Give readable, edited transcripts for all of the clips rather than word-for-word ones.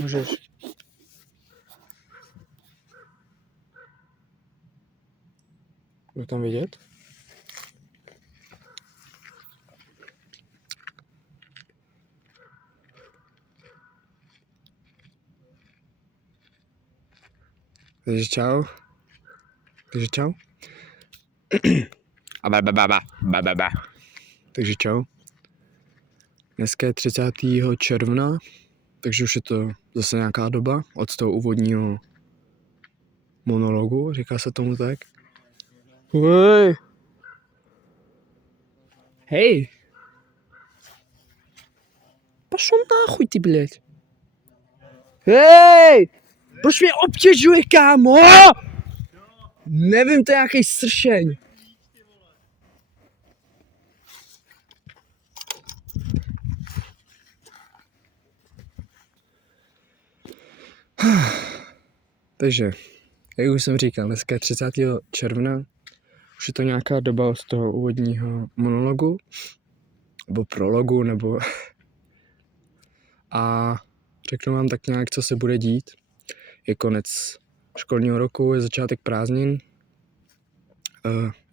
Můžeš. Můžu tam vidět? Takže čau. Takže čau. Dneska je 30. června, takže už je to zase nějaká doba od toho úvodního monologu, říká se tomu tak. Hej! Hej! Пошёл нахуй ty, блядь! Hej! Proč mě obtěžuje, kámo? Nevím, to je nějaký sršeň. Takže, jak už jsem říkal, dneska je 30. června, už je to nějaká doba od toho úvodního monologu, nebo prologu, nebo... A řeknu vám tak nějak, co se bude dít. Je konec školního roku, je začátek prázdnin.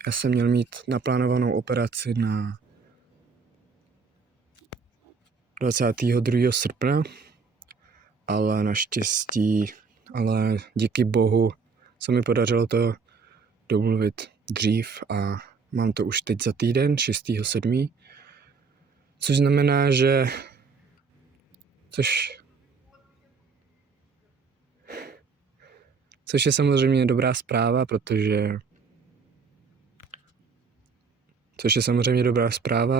Já jsem měl mít naplánovanou operaci na 22. srpna, ale naštěstí, ale díky bohu se mi podařilo to domluvit dřív a mám to už teď za týden, 6.7. Což znamená, že což je samozřejmě dobrá zpráva,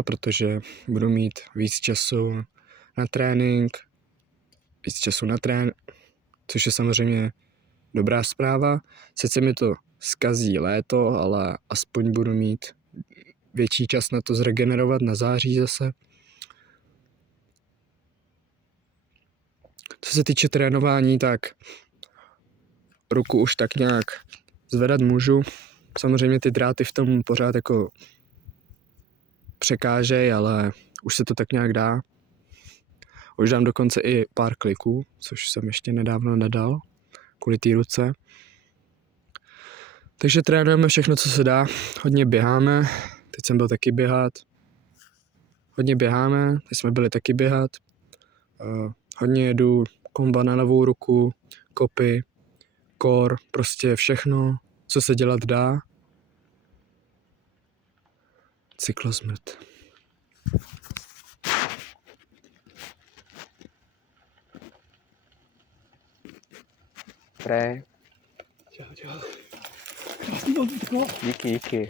protože budu mít víc času na trénink, což je samozřejmě dobrá zpráva. Sice mi to zkazí léto, ale aspoň budu mít větší čas na to zregenerovat na září zase. Co se týče trénování, tak ruku už tak nějak zvedat můžu. Samozřejmě ty dráty v tom pořád jako překážej, ale už se to tak nějak dá. Už dám dokonce i pár kliků, což jsem ještě nedávno nedal, kvůli té ruce. Takže trénujeme všechno, co se dá. Hodně běháme, teď jsem byl taky běhat. Teď jsme byli taky běhat. Hodně jedu komba na levou ruku, kopy, core, prostě všechno, co se dělat dá. Cyklosmrt. Pre. Čau. Díky.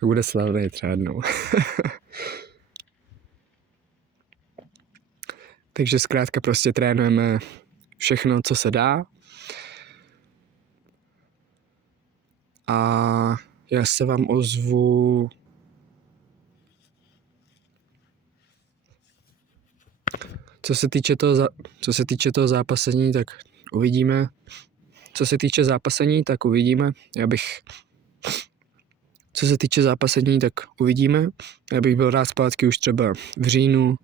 To bude slavný třeba jednou. Takže zkrátka prostě trénujeme všechno, co se dá. A já se vám ozvu... Co se týče toho zápasení, tak uvidíme. Já bych byl rád zpátky už třeba v říjnu,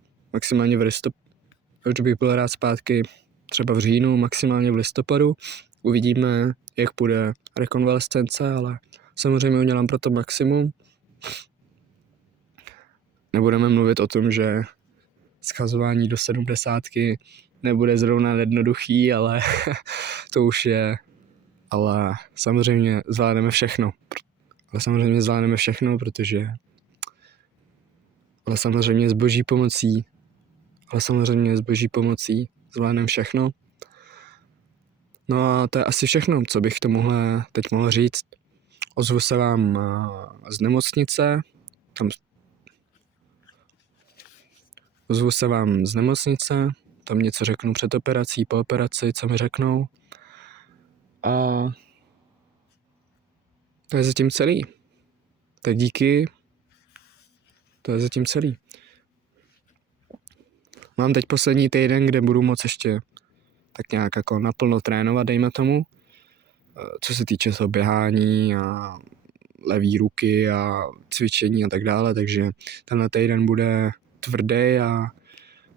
maximálně v listopadu. Uvidíme, jak bude rekonvalescence, ale samozřejmě udělám pro to maximum. Nebudeme mluvit o tom, že schazování do 70 nebude zrovna jednoduchý, ale to už je... Ale samozřejmě zvládneme všechno, protože... Ale samozřejmě s boží pomocí zvládneme všechno. No a to je asi všechno, co bych tomuhle teď mohl říct. Ozvu se vám z nemocnice, tam něco řeknu před operací, po operaci, co mi řeknou. A to je zatím celý. Tak díky. To je zatím celý. Mám teď poslední týden, kde budu moct ještě tak nějak jako naplno trénovat, dejme tomu. Co se týče toho běhání a levý ruky a cvičení a tak dále, takže tenhle týden bude tvrdý a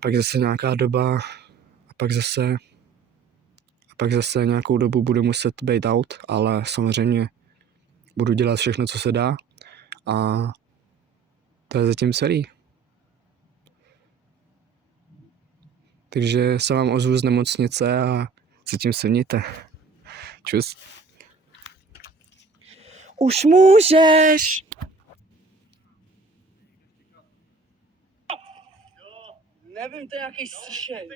pak zase nějaká doba a pak zase nějakou dobu budu muset být out, ale samozřejmě budu dělat všechno, co se dá a to je zatím celý. Takže se vám ozvu z nemocnice a zatím se mějte. Čus. Už můžeš! Nevím, to je nějaký sršej.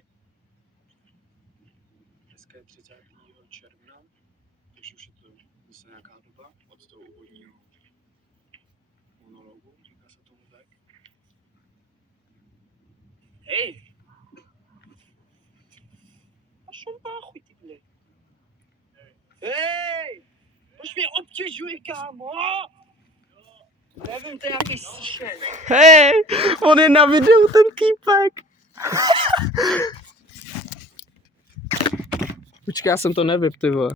Dneska je 30. června, takže už je to zase nějaká doba od toho úvodního monologu, říká se tomu tak. Hej! Pошел нахуй ty vole. Hej! Proč mě obtěžuje, kámo? Nevím, to je nějaký sršej. Hej, on je na videu, ten týpek. Počkej, já jsem to nevyp, ty vole.